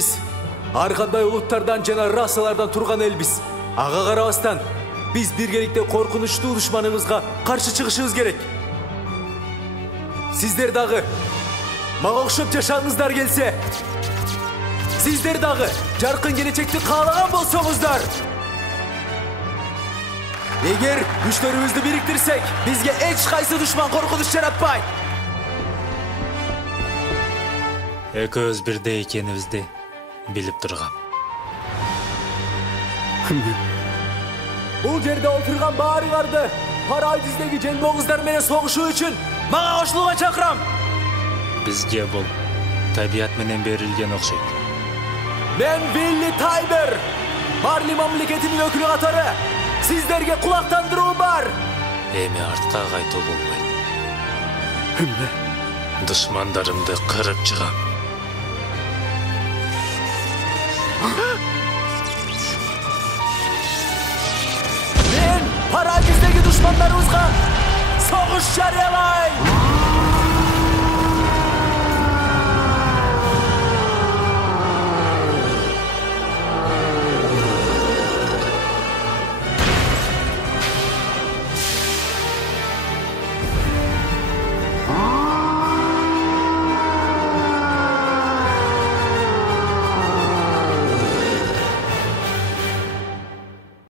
Биз ар кандай улуттардан жана расалардан турган элбиз. Ага карабастан биз биргеликте коркунучтуу душманыбызга каршы чыгышыбыз керек. Сиздер дагы мага окшоп жашагыңыздар келсе, сиздер дагы жаркын келечекти каалаган болсоңуздар, эгер күчтөрүбүздү бириктирсек, бизге эч кайсы душман коркунуч жаратпайт. Экөөбүз бирдей экенибизди билип тургам. Бул жерде отурган баарыңарды Парадиздеги желбоңуздар менен согушуу үчүн мага кошулууга чакырам. Бизге бул табият менен берилген окшойт. Мен Вилли Тайбер, Марли мамлекетинин өкүлү катары сиздерге кулактандыруу бар. Эми артка кайтуу болбойт. Эмне? Душмандарымды кырып чыгам. Мен Парадиздеги душмандарыбызга согуш жарыялайм.